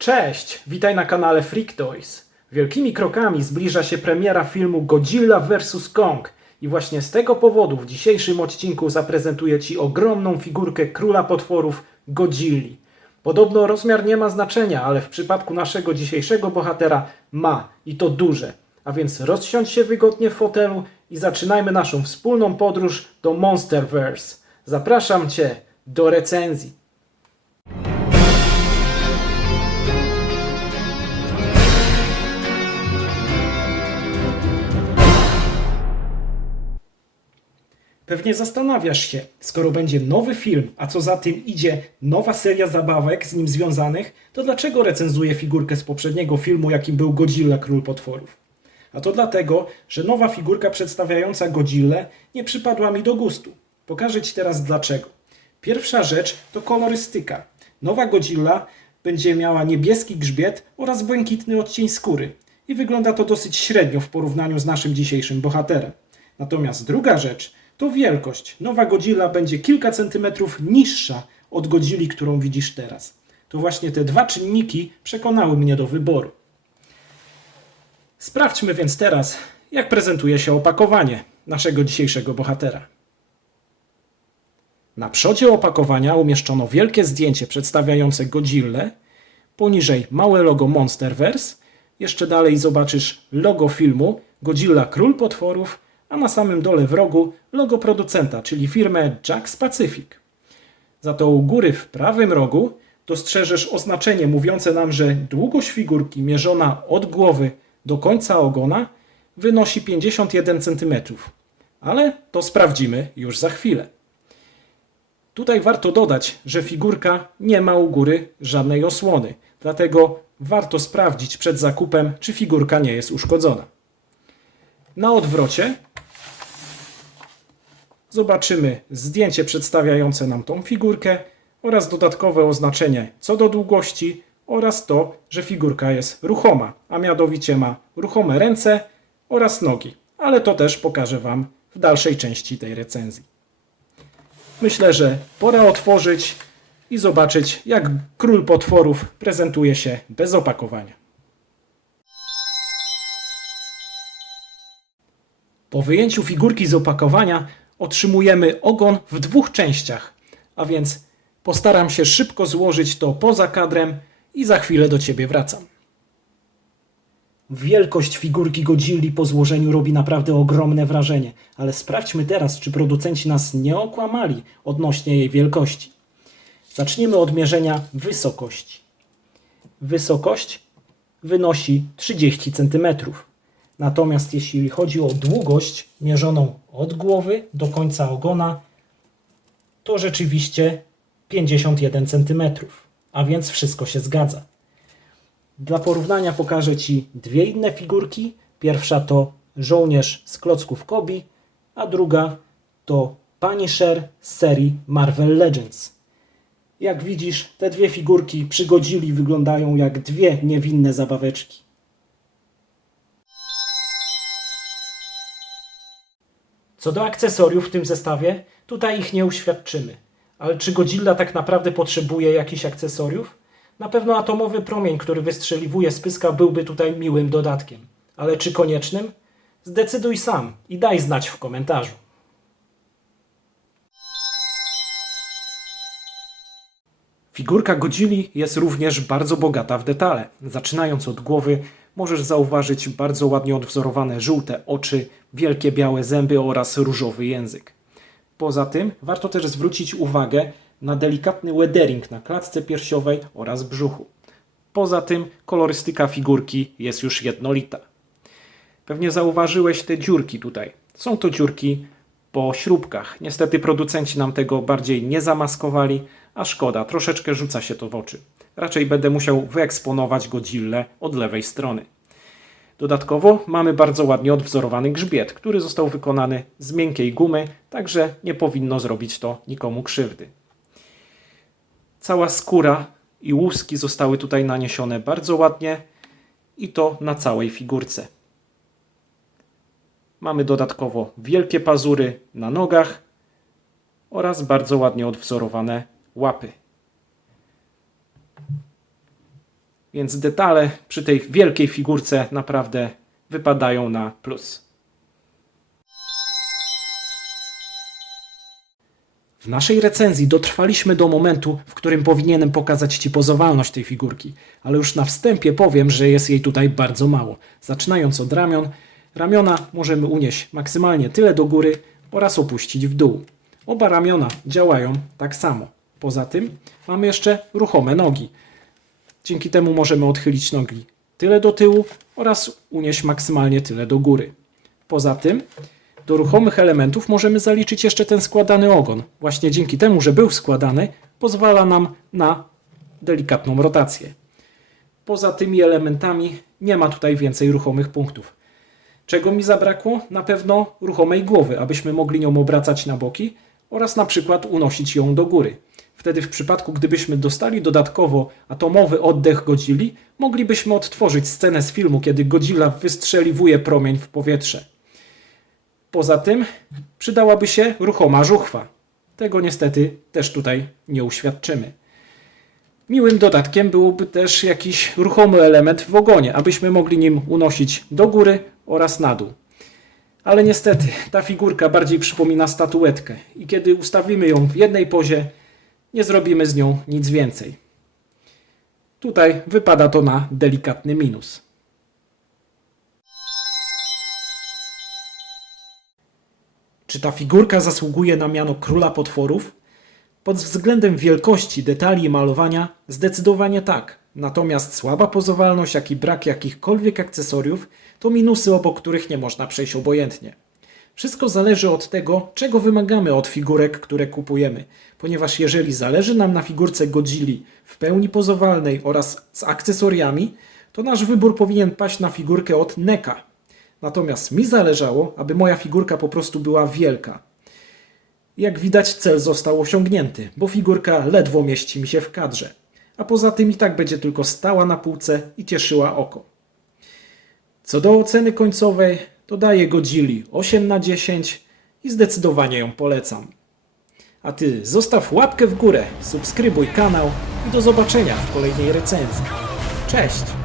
Cześć, witaj na kanale Freak Toys. Wielkimi krokami zbliża się premiera filmu Godzilla vs. Kong i właśnie z tego powodu w dzisiejszym odcinku zaprezentuję Ci ogromną figurkę króla potworów Godzilli. Podobno rozmiar nie ma znaczenia, ale w przypadku naszego dzisiejszego bohatera ma i to duże. A więc rozsiądź się wygodnie w fotelu i zaczynajmy naszą wspólną podróż do Monsterverse. Zapraszam Cię do recenzji. Pewnie zastanawiasz się, skoro będzie nowy film, a co za tym idzie nowa seria zabawek z nim związanych, to dlaczego recenzuję figurkę z poprzedniego filmu, jakim był Godzilla Król Potworów? A to dlatego, że nowa figurka przedstawiająca Godzillę nie przypadła mi do gustu. Pokażę Ci teraz dlaczego. Pierwsza rzecz to kolorystyka. Nowa Godzilla będzie miała niebieski grzbiet oraz błękitny odcień skóry. I wygląda to dosyć średnio w porównaniu z naszym dzisiejszym bohaterem. Natomiast druga rzecz to wielkość. Nowa Godzilla będzie kilka centymetrów niższa od Godzilli, którą widzisz teraz. To właśnie te dwa czynniki przekonały mnie do wyboru. Sprawdźmy więc teraz, jak prezentuje się opakowanie naszego dzisiejszego bohatera. Na przodzie opakowania umieszczono wielkie zdjęcie przedstawiające Godzillę, poniżej małe logo Monsterverse, jeszcze dalej zobaczysz logo filmu Godzilla Król Potworów, a na samym dole w rogu logo producenta, czyli firmę Jack's Pacific. Za to u góry w prawym rogu dostrzeżesz oznaczenie mówiące nam, że długość figurki mierzona od głowy do końca ogona wynosi 51 cm. Ale to sprawdzimy już za chwilę. Tutaj warto dodać, że figurka nie ma u góry żadnej osłony, dlatego warto sprawdzić przed zakupem, czy figurka nie jest uszkodzona. Na odwrocie zobaczymy zdjęcie przedstawiające nam tą figurkę oraz dodatkowe oznaczenie co do długości oraz to, że figurka jest ruchoma, a mianowicie ma ruchome ręce oraz nogi, ale to też pokażę Wam w dalszej części tej recenzji. Myślę, że pora otworzyć i zobaczyć, jak król potworów prezentuje się bez opakowania. Po wyjęciu figurki z opakowania otrzymujemy ogon w dwóch częściach, a więc postaram się szybko złożyć to poza kadrem i za chwilę do Ciebie wracam. Wielkość figurki Godzilli po złożeniu robi naprawdę ogromne wrażenie, ale sprawdźmy teraz, czy producenci nas nie okłamali odnośnie jej wielkości. Zacznijmy od mierzenia wysokości. Wysokość wynosi 30 cm. Natomiast jeśli chodzi o długość mierzoną od głowy do końca ogona, to rzeczywiście 51 cm, a więc wszystko się zgadza. Dla porównania pokażę Ci dwie inne figurki. Pierwsza to żołnierz z klocków Kobi, a druga to Punisher z serii Marvel Legends. Jak widzisz, te dwie figurki przy Godzilli wyglądają jak dwie niewinne zabaweczki. Co do akcesoriów w tym zestawie, tutaj ich nie uświadczymy. Ale czy Godzilla tak naprawdę potrzebuje jakichś akcesoriów? Na pewno atomowy promień, który wystrzeliwuje z pyska, byłby tutaj miłym dodatkiem. Ale czy koniecznym? Zdecyduj sam i daj znać w komentarzu. Figurka Godzilli jest również bardzo bogata w detale. Zaczynając od głowy, możesz zauważyć bardzo ładnie odwzorowane żółte oczy, wielkie białe zęby oraz różowy język. Poza tym warto też zwrócić uwagę na delikatny weathering na klatce piersiowej oraz brzuchu. Poza tym kolorystyka figurki jest już jednolita. Pewnie zauważyłeś te dziurki tutaj. Są to dziurki po śrubkach. Niestety producenci nam tego bardziej nie zamaskowali, a szkoda, troszeczkę rzuca się to w oczy. Raczej będę musiał wyeksponować Godzillę od lewej strony. Dodatkowo mamy bardzo ładnie odwzorowany grzbiet, który został wykonany z miękkiej gumy, także nie powinno zrobić to nikomu krzywdy. Cała skóra i łuski zostały tutaj naniesione bardzo ładnie i to na całej figurce. Mamy dodatkowo wielkie pazury na nogach oraz bardzo ładnie odwzorowane łapy. Więc detale przy tej wielkiej figurce naprawdę wypadają na plus. W naszej recenzji dotrwaliśmy do momentu, w którym powinienem pokazać Ci pozowalność tej figurki, ale już na wstępie powiem, że jest jej tutaj bardzo mało. Zaczynając od ramion, ramiona możemy unieść maksymalnie tyle do góry oraz opuścić w dół. Oba ramiona działają tak samo. Poza tym mamy jeszcze ruchome nogi. Dzięki temu możemy odchylić nogi tyle do tyłu oraz unieść maksymalnie tyle do góry. Poza tym do ruchomych elementów możemy zaliczyć jeszcze ten składany ogon. Właśnie dzięki temu, że był składany, pozwala nam na delikatną rotację. Poza tymi elementami nie ma tutaj więcej ruchomych punktów. Czego mi zabrakło? Na pewno ruchomej głowy, abyśmy mogli nią obracać na boki oraz na przykład unosić ją do góry. Wtedy w przypadku, gdybyśmy dostali dodatkowo atomowy oddech Godzilli, moglibyśmy odtworzyć scenę z filmu, kiedy Godzilla wystrzeliwuje promień w powietrze. Poza tym przydałaby się ruchoma żuchwa. Tego niestety też tutaj nie uświadczymy. Miłym dodatkiem byłoby też jakiś ruchomy element w ogonie, abyśmy mogli nim unosić do góry oraz na dół. Ale niestety ta figurka bardziej przypomina statuetkę i kiedy ustawimy ją w jednej pozie, nie zrobimy z nią nic więcej. Tutaj wypada to na delikatny minus. Czy ta figurka zasługuje na miano króla potworów? Pod względem wielkości, detali i malowania zdecydowanie tak. Natomiast słaba pozowalność, jak i brak jakichkolwiek akcesoriów to minusy, obok których nie można przejść obojętnie. Wszystko zależy od tego, czego wymagamy od figurek, które kupujemy, ponieważ jeżeli zależy nam na figurce Godzilli w pełni pozowalnej oraz z akcesoriami, to nasz wybór powinien paść na figurkę od NECA. Natomiast mi zależało, aby moja figurka po prostu była wielka. Jak widać, cel został osiągnięty, bo figurka ledwo mieści mi się w kadrze. A poza tym i tak będzie tylko stała na półce i cieszyła oko. Co do oceny końcowej, to daję Godzilli 8 na 10 i zdecydowanie ją polecam. A ty zostaw łapkę w górę, subskrybuj kanał i do zobaczenia w kolejnej recenzji. Cześć!